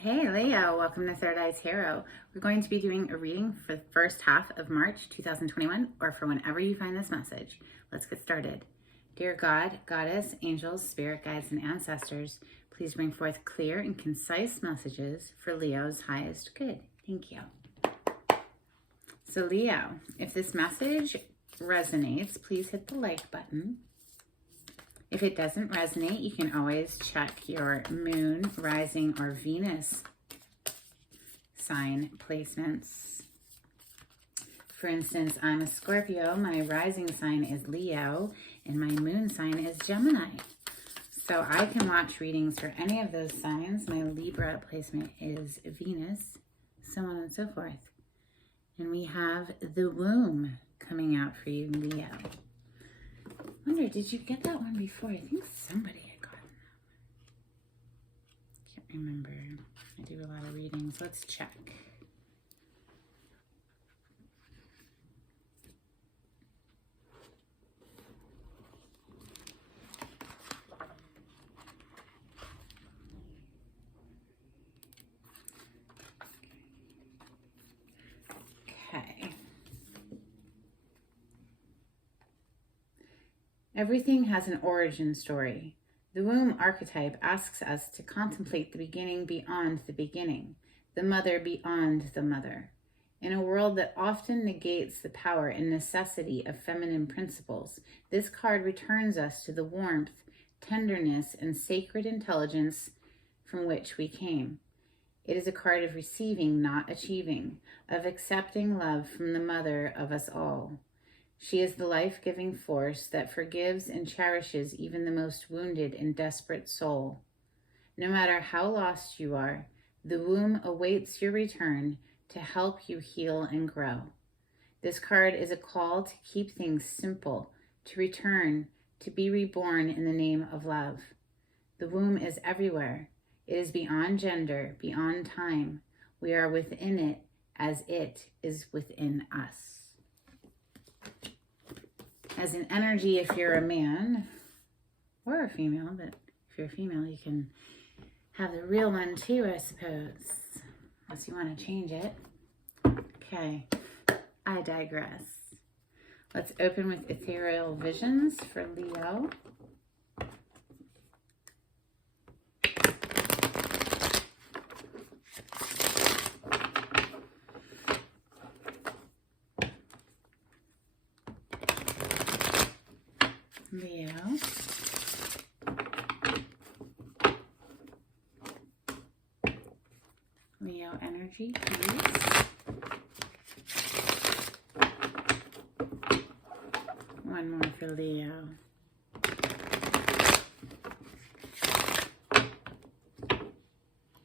Hey Leo, welcome to Third Eye Tarot. We're going to be doing a reading for the first half of March 2021, or for whenever you find this message. Let's get started. Dear God, Goddess, angels, spirit guides, and ancestors, please bring forth clear and concise messages for Leo's highest good. Thank you. So Leo, if this message resonates, please hit the like button. If it doesn't resonate, you can always check your moon, rising, or Venus sign placements. For instance, I'm a Scorpio, my rising sign is Leo, and my moon sign is Gemini. So I can watch readings for any of those signs. My Libra placement is Venus, so on and so forth. And we have the womb coming out for you, Leo. I wonder, did you get that one before? I think somebody had gotten that. Can't remember. I do a lot of readings. Let's check. Okay. Everything has an origin story. The womb archetype asks us to contemplate the beginning beyond the beginning, the mother beyond the mother. In a world that often negates the power and necessity of feminine principles, this card returns us to the warmth, tenderness, and sacred intelligence from which we came. It is a card of receiving, not achieving, of accepting love from the mother of us all. She is the life-giving force that forgives and cherishes even the most wounded and desperate soul. No matter how lost you are, the womb awaits your return to help you heal and grow. This card is a call to keep things simple, to return, to be reborn in the name of love. The womb is everywhere. It is beyond gender, beyond time. We are within it as it is within us. As an energy, if you're a man or a female, but if you're a female, you can have the real one too, I suppose, unless you want to change it. Okay, I digress. Let's open with ethereal visions for Leo. Leo. Leo energy, please. One more for Leo.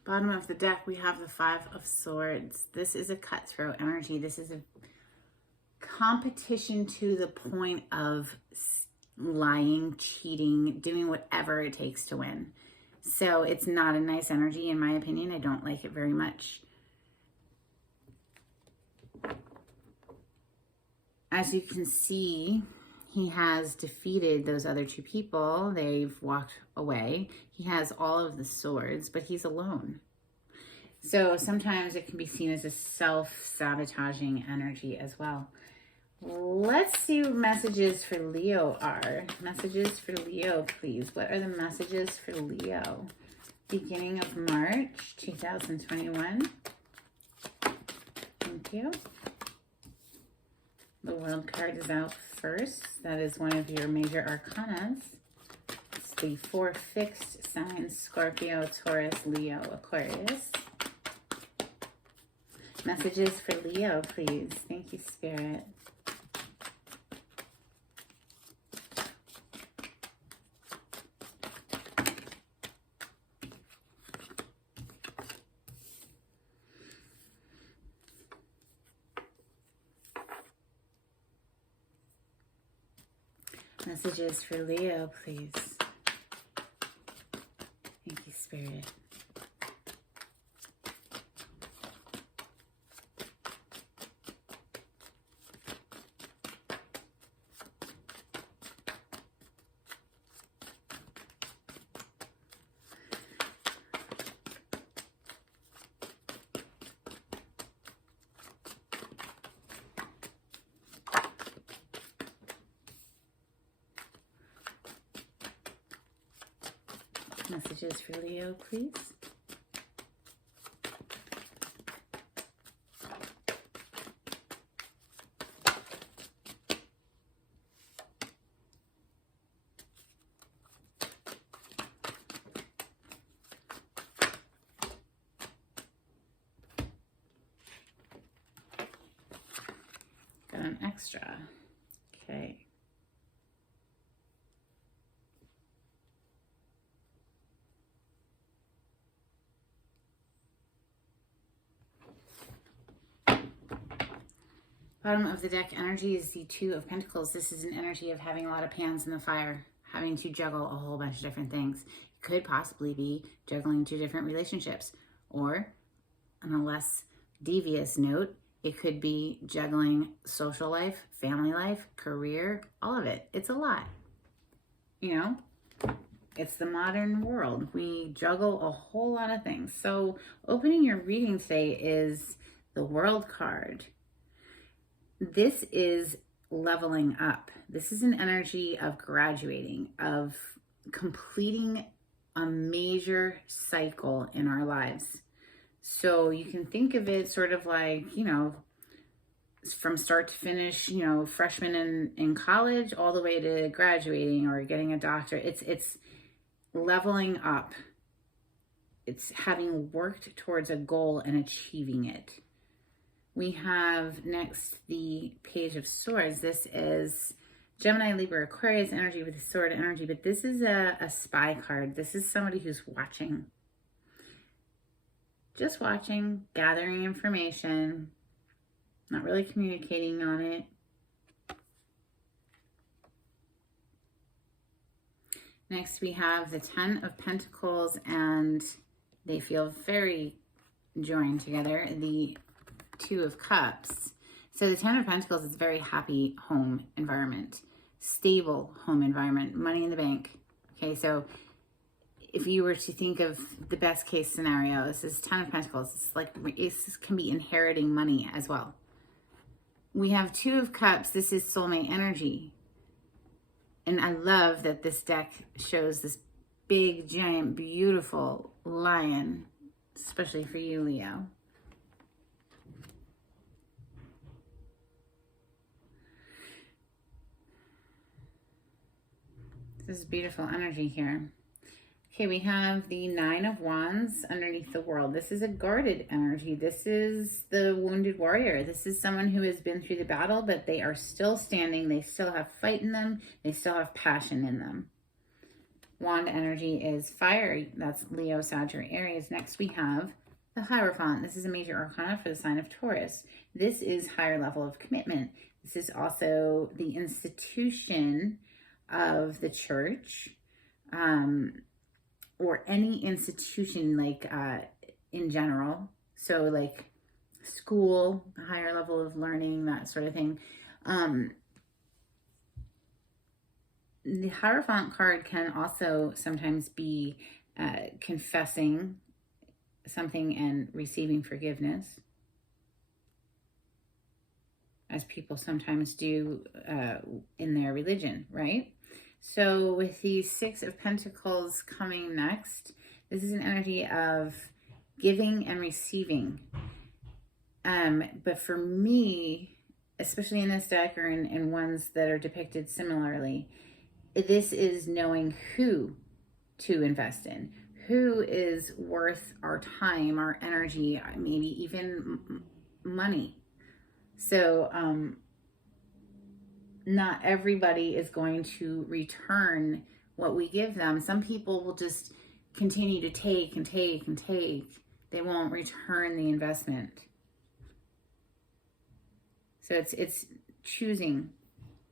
Bottom of the deck, we have the Five of Swords. This is a cutthroat energy. This is a competition to the point of lying, cheating, doing whatever it takes to win. So it's not a nice energy, in my opinion. I don't like it very much. As you can see, he has defeated those other two people. They've walked away. He has all of the swords, but he's alone. So sometimes it can be seen as a self-sabotaging energy as well. Let's see what messages for Leo are. Messages for Leo, please. What are the messages for Leo? Beginning of March 2021. Thank you. The World card is out first. That is one of your major arcanas. It's the 4 fixed signs: Scorpio, Taurus, Leo, Aquarius. Messages for Leo, please. Thank you, Spirit. Messages for Leo, please. Thank you, Spirit. Messages for Leo, please. Got an extra. Okay. Bottom of the deck energy is the Two of Pentacles. This is an energy of having a lot of pans in the fire, having to juggle a whole bunch of different things. It could possibly be juggling 2 different relationships, or on a less devious note, it could be juggling social life, family life, career, all of it. It's a lot. You know, it's the modern world. We juggle a whole lot of things. So opening your reading today is the World card. This is leveling up. This is an energy of graduating, of completing a major cycle in our lives. So you can think of it sort of like, you know, from start to finish, you know, freshman in college all the way to graduating or getting a doctorate. It's leveling up. It's having worked towards a goal and achieving it. We have next the Page of Swords. This is Gemini, Libra, Aquarius energy with the sword energy, but this is a spy card. This is somebody who's watching. Just watching, gathering information, not really communicating on it. Next, we have the Ten of Pentacles, and they feel very joined together. The Two of Cups. So the Ten of Pentacles is a very happy home environment, stable home environment, money in the bank. Okay, so if you were to think of the best case scenario, this is Ten of Pentacles. It's like it can be inheriting money as well. We have Two of Cups. This is soulmate energy. And I love that this deck shows this big, giant, beautiful lion, especially for you, Leo. This is beautiful energy here. Okay, we have the Nine of Wands underneath the World. This is a guarded energy. This is the wounded warrior. This is someone who has been through the battle, but they are still standing. They still have fight in them. They still have passion in them. Wand energy is fire. That's Leo, Sagittarius, Aries. Next, we have the Hierophant. This is a major arcana for the sign of Taurus. This is higher level of commitment. This is also the institution of the church, or any institution, like in general. So like school, higher level of learning, that sort of thing. The Hierophant card can also sometimes be confessing something and receiving forgiveness, as people sometimes do in their religion, right? So with the Six of Pentacles coming next, this is an energy of giving and receiving. But for me, especially in this deck or in ones that are depicted similarly, this is knowing who to invest in, who is worth our time, our energy, maybe even money. So, not everybody is going to return what we give them. Some people will just continue to take and take and take. They won't return the investment. So it's choosing,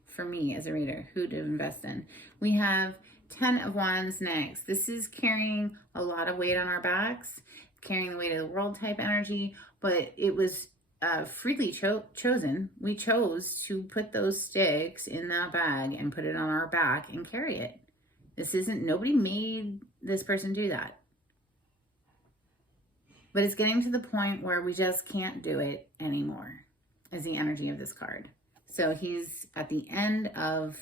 for me as a reader, who to invest in. We have Ten of Wands next. This is carrying a lot of weight on our backs, carrying the weight of the world type energy, but it was freely chosen. We chose to put those sticks in that bag and put it on our back and carry it. This isn't, nobody made this person do that. But it's getting to the point where we just can't do it anymore, is the energy of this card. So he's at the end of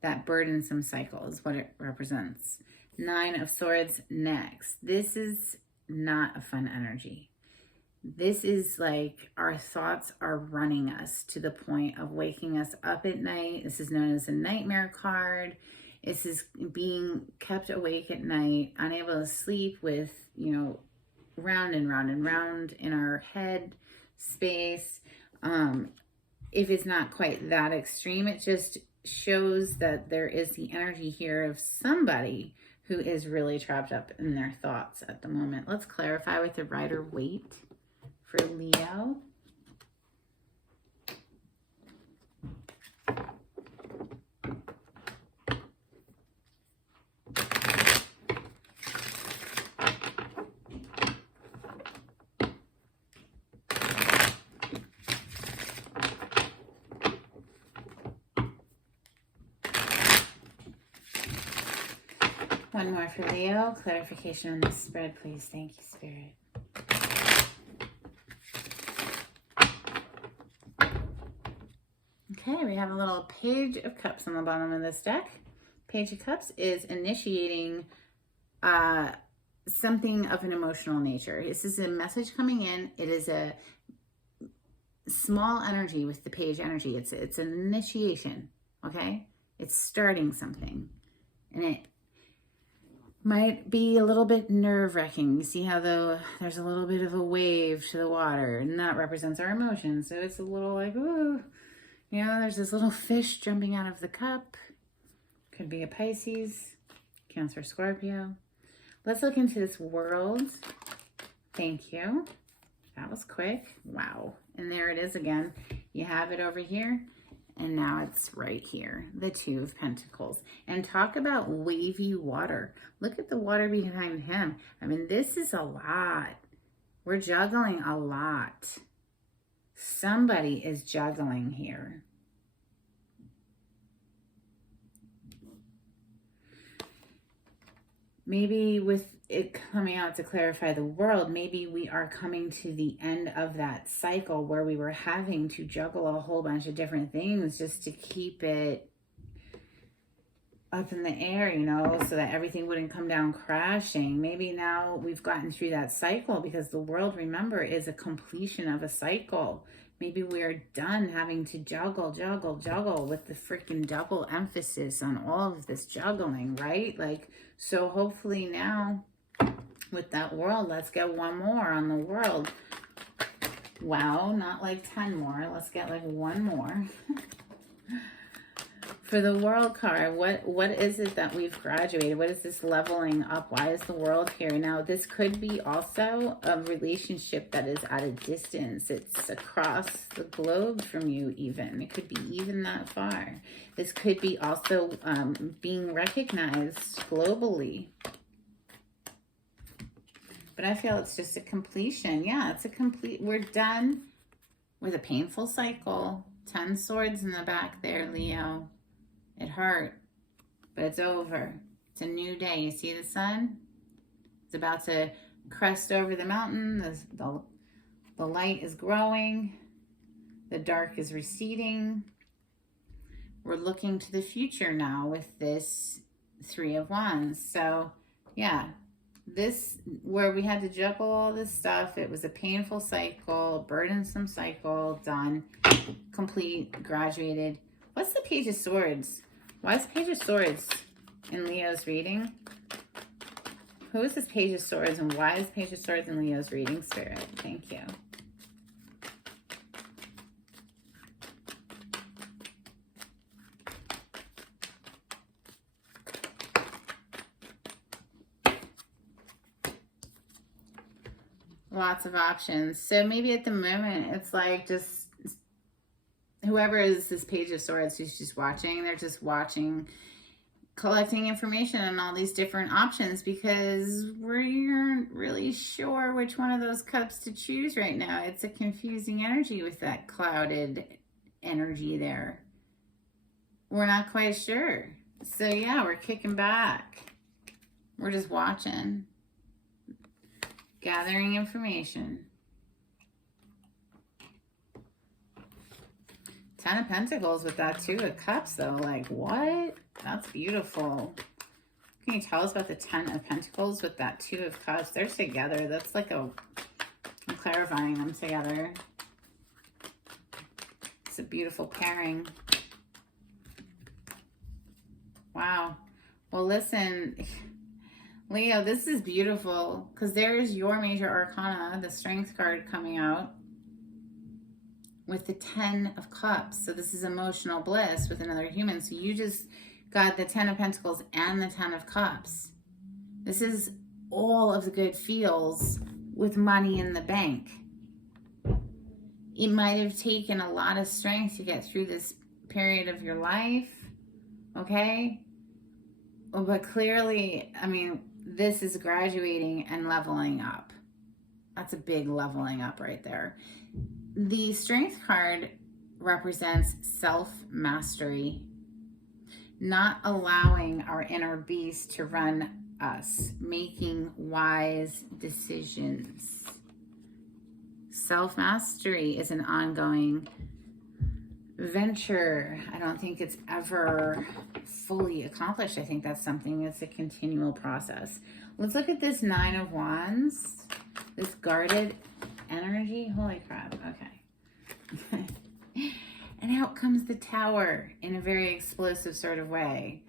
that burdensome cycle is what it represents. Nine of Swords next. This is not a fun energy. This is like our thoughts are running us to the point of waking us up at night. This is known as a nightmare card. This is being kept awake at night, unable to sleep with, you know, round and round and round in our head space. If it's not quite that extreme, it just shows that there is the energy here of somebody who is really trapped up in their thoughts at the moment. Let's clarify with the Rider-Waite for Leo. One more for Leo. Clarification on this spread, please. Thank you, Spirit. Okay, we have a little Page of Cups on the bottom of this deck. Page of Cups is initiating something of an emotional nature. This is a message coming in. It is a small energy with the Page energy. It's an initiation, okay? It's starting something. And it might be a little bit nerve-wracking. You see how there's a little bit of a wave to the water, and that represents our emotions. So it's a little like, ooh, you know, there's this little fish jumping out of the cup. Could be a Pisces, Cancer, Scorpio. Let's look into this world. Thank you. That was quick. Wow. And there it is again. You have it over here. And now it's right here, the Two of Pentacles. And talk about wavy water. Look at the water behind him. I mean, this is a lot. We're juggling a lot. Somebody is juggling here. Maybe with it coming out to clarify the world, maybe we are coming to the end of that cycle where we were having to juggle a whole bunch of different things just to keep it up in the air, you know, so that everything wouldn't come down crashing. Maybe now we've gotten through that cycle because the world, remember, is a completion of a cycle. Maybe we're done having to juggle with the freaking double emphasis on all of this juggling, right? Like, so hopefully now with that world, let's get one more on the world. Wow, not like 10 more. Let's get like one more. For the world card, what is it that we've graduated? What is this leveling up? Why is the world here? Now, this could be also a relationship that is at a distance. It's across the globe from you even. It could be even that far. This could be also being recognized globally. But I feel it's just a completion. Yeah, it's a complete, we're done with a painful cycle. 10 swords in the back there, Leo. It hurt, but it's over. It's a new day. You see the sun? It's about to crest over the mountain. The light is growing. The dark is receding. We're looking to the future now with this Three of Wands. So, yeah, this, where we had to juggle all this stuff, it was a painful cycle, burdensome cycle, done, complete, graduated. What's the Page of Swords? Why is Page of Swords in Leo's reading? Who is this Page of Swords and why is Page of Swords in Leo's reading, Spirit? Thank you. Lots of options. So maybe at the moment it's like just whoever is this Page of Swords who's just watching, they're just watching, collecting information on all these different options because we aren't really sure which one of those cups to choose right now. It's a confusing energy with that clouded energy there. We're not quite sure. So yeah, we're kicking back. We're just watching, gathering information. 10 of Pentacles with that Two of Cups, though. Like, what? That's beautiful. Can you tell us about the Ten of Pentacles with that Two of Cups? They're together. That's like I'm clarifying them together. It's a beautiful pairing. Wow. Well, listen, Leo, this is beautiful because there's your major arcana, the Strength card coming out with the Ten of Cups. So this is emotional bliss with another human. So you just got the Ten of Pentacles and the Ten of Cups. This is all of the good feels with money in the bank. It might have taken a lot of strength to get through this period of your life, okay? But clearly, I mean, this is graduating and leveling up. That's a big leveling up right there. The Strength card represents self-mastery, not allowing our inner beast to run us, making wise decisions. Self-mastery is an ongoing venture. I don't think it's ever fully accomplished. I think that's something that's a continual process. Let's look at this Nine of Wands, this guarded energy. Holy crap. Okay. And out comes the Tower in a very explosive sort of way.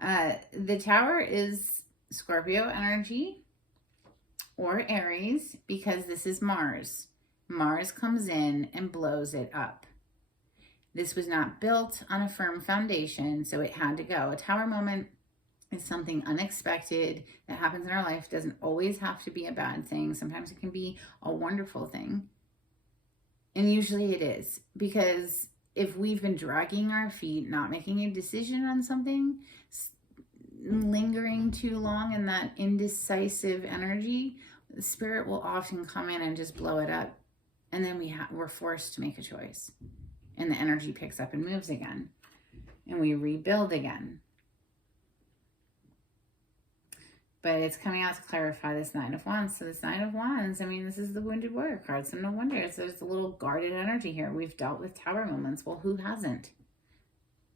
The Tower is Scorpio energy or Aries because this is Mars. Mars comes in and blows it up. This was not built on a firm foundation, so it had to go. A Tower moment is something unexpected that happens in our life. It doesn't always have to be a bad thing. Sometimes it can be a wonderful thing. And usually it is, because if we've been dragging our feet, not making a decision on something, lingering too long in that indecisive energy, the Spirit will often come in and just blow it up. And then we're forced to make a choice. And the energy picks up and moves again. And we rebuild again. But it's coming out to clarify this Nine of Wands. So this Nine of Wands, I mean, this is the Wounded Warrior card. So no wonder there's a little guarded energy here. We've dealt with Tower moments. Well, who hasn't?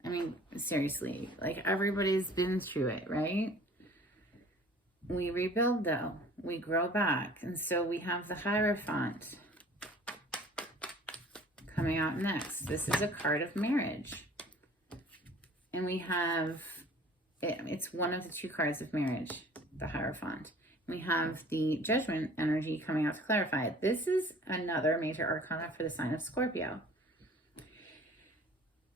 I mean, seriously, like everybody's been through it, right? We rebuild though. We grow back. And so we have the Hierophant coming out next. This is a card of marriage. And we have, it's one of the two cards of marriage, the Hierophant. We have the Judgment energy coming out to clarify it. This is another major arcana for the sign of Scorpio.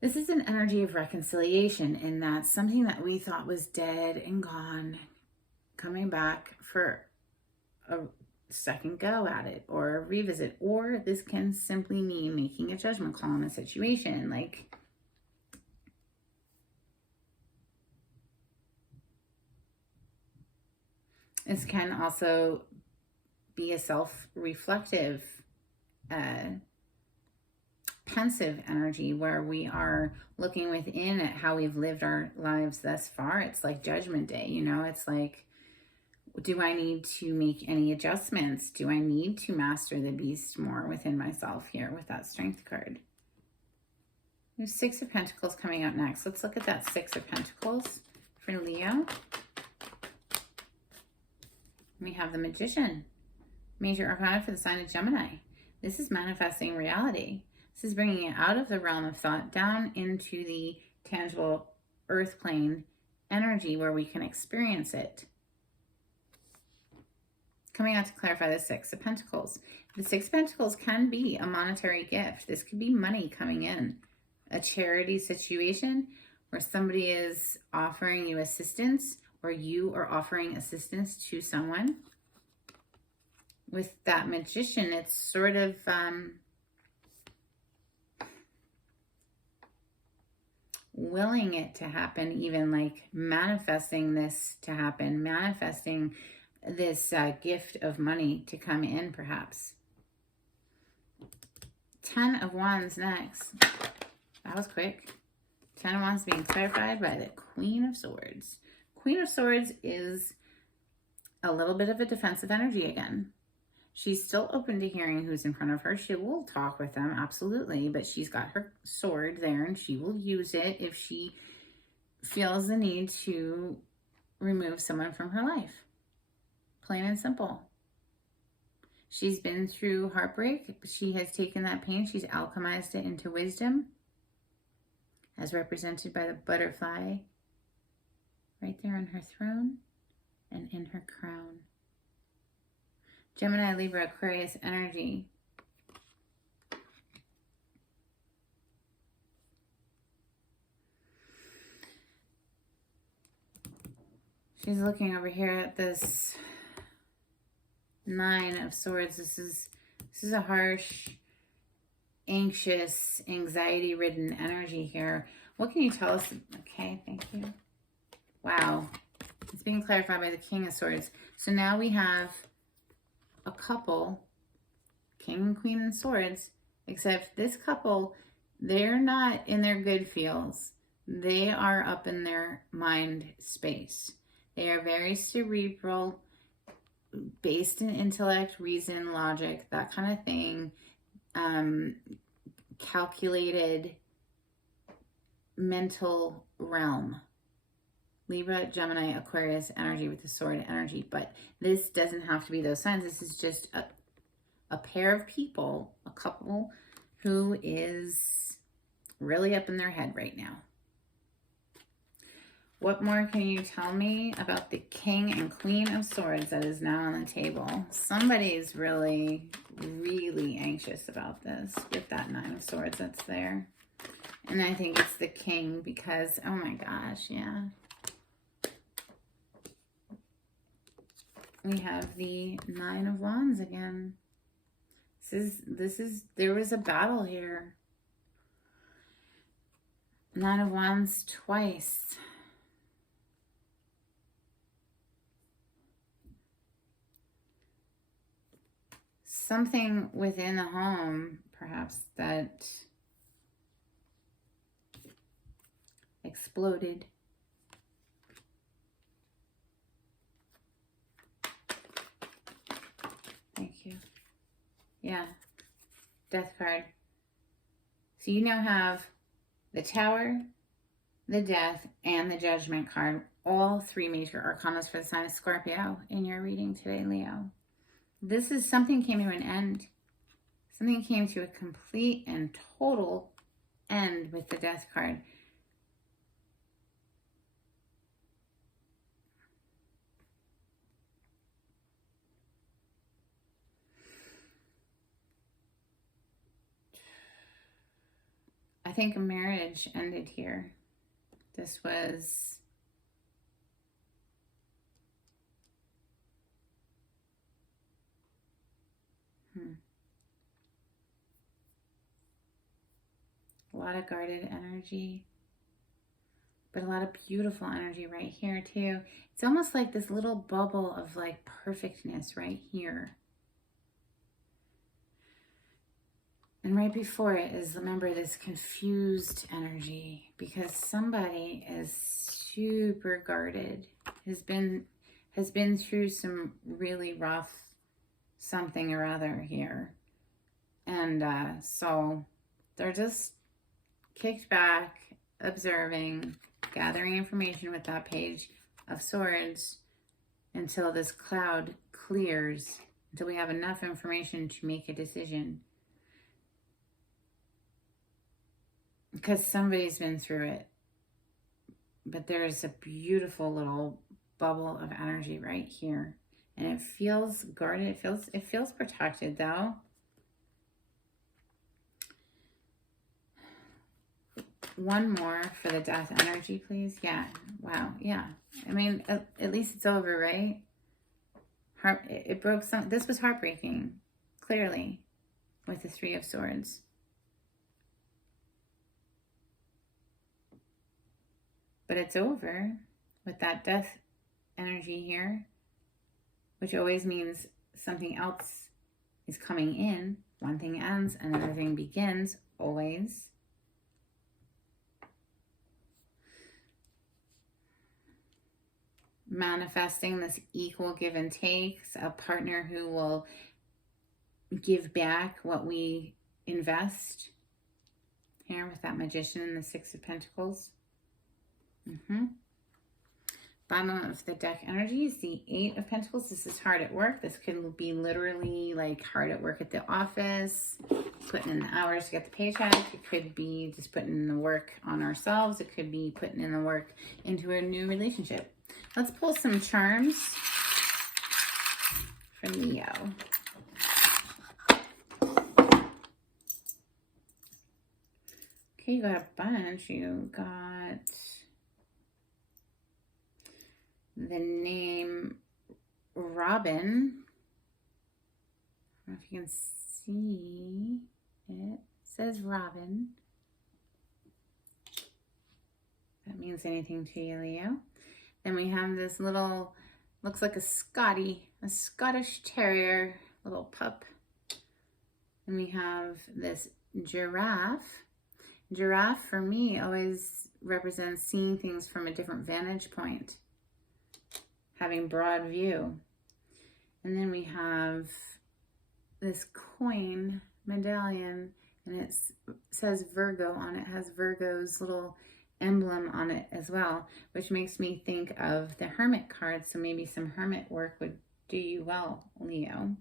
This is an energy of reconciliation in that something that we thought was dead and gone, coming back for a second go at it or a revisit, or this can simply mean making a judgment call on a situation. Like, this can also be a self-reflective, pensive energy where we are looking within at how we've lived our lives thus far. It's like Judgment Day, you know, it's like, do I need to make any adjustments? Do I need to master the beast more within myself here with that Strength card? There's Six of Pentacles coming out next. Let's look at that Six of Pentacles for Leo. We have the Magician, major arcana for the sign of Gemini. This is manifesting reality. This is bringing it out of the realm of thought down into the tangible earth plane energy where we can experience it. Coming out to clarify the Six of Pentacles. The Six of Pentacles can be a monetary gift. This could be money coming in. A charity situation where somebody is offering you assistance or you are offering assistance to someone. With that Magician, it's sort of willing it to happen, even like manifesting this to happen, manifesting this gift of money to come in, perhaps. Ten of Wands next. That was quick. Ten of Wands being clarified by the Queen of Swords. Queen of Swords is a little bit of a defensive energy again. She's still open to hearing who's in front of her. She will talk with them, absolutely, but she's got her sword there and she will use it if she feels the need to remove someone from her life. Plain and simple. She's been through heartbreak. She has taken that pain. She's alchemized it into wisdom, as represented by the butterfly right there on her throne and in her crown. Gemini, Libra, Aquarius energy. She's looking over here at this Nine of Swords. This is a harsh, anxious, anxiety-ridden energy here. What can you tell us? Okay, thank you. Wow. It's being clarified by the King of Swords. So now we have a couple, King and Queen and Swords, except this couple, they're not in their good feels. They are up in their mind space. They are very cerebral, based in intellect, reason, logic, that kind of thing. Calculated mental realm. Libra, Gemini, Aquarius energy with the sword energy. But this doesn't have to be those signs. This is just a pair of people, a couple who is really up in their head right now. What more can you tell me about the King and Queen of Swords that is now on the table? Somebody's really, really anxious about this with that Nine of Swords that's there. And I think it's the King because, oh my gosh, yeah. We have the Nine of Wands again. There was a battle here. Nine of Wands twice. Something within the home, perhaps, that exploded. Thank you. Yeah. Death card. So you now have the Tower, the Death, and the Judgment card. All three major arcanas for the sign of Scorpio in your reading today, Leo. This is something came to an end. Something came to a complete and total end with the Death card. I think a marriage ended here. This was a lot of guarded energy, but a lot of beautiful energy right here too. It's almost like this little bubble of like perfectness right here. And right before it is, remember, this confused energy because somebody is super guarded, has been through some really rough something or other here. And so they're just kicked back, observing, gathering information with that Page of Swords until this cloud clears, until we have enough information to make a decision. Because somebody's been through it. But there's a beautiful little bubble of energy right here. And it feels guarded. It feels protected though. One more for the Death energy, please. Yeah. Wow. Yeah. I mean, at least it's over, right? It broke some. This was heartbreaking, clearly, with the Three of Swords. But it's over with that Death energy here, which always means something else is coming in. One thing ends, another thing begins, always. Manifesting this equal give and take, a partner who will give back what we invest. Here with that Magician and the Six of Pentacles. Bottom of the deck energy is the Eight of Pentacles. This is hard at work. This could be literally like hard at work at the office, putting in the hours to get the paycheck. It could be just putting in the work on ourselves. It could be putting in the work into a new relationship. Let's pull some charms for Leo. Okay, you got a bunch. You got the name Robin. I don't know if you can see it. It says Robin. That means anything to you, Leo. Then we have this little, looks like a Scottish Terrier, little pup. And we have this giraffe. Giraffe, for me, always represents seeing things from a different vantage point, having broad view. And then we have this coin medallion, and it says Virgo on it. It has Virgo's little emblem on it as well, which makes me think of the Hermit card. So maybe some hermit work would do you well, Leo.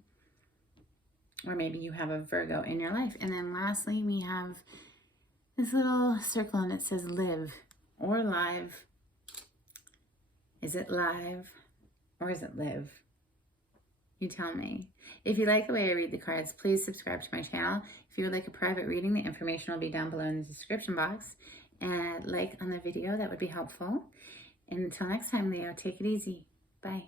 Or maybe you have a Virgo in your life. And then lastly, we have this little circle, and it says live or live. Is it live or is it live? You tell me. If you like the way I read the cards, please subscribe to my channel. If you would like a private reading, the information will be down below in the description box. And like on the video, that would be helpful. And until next time, Leo, take it easy. Bye.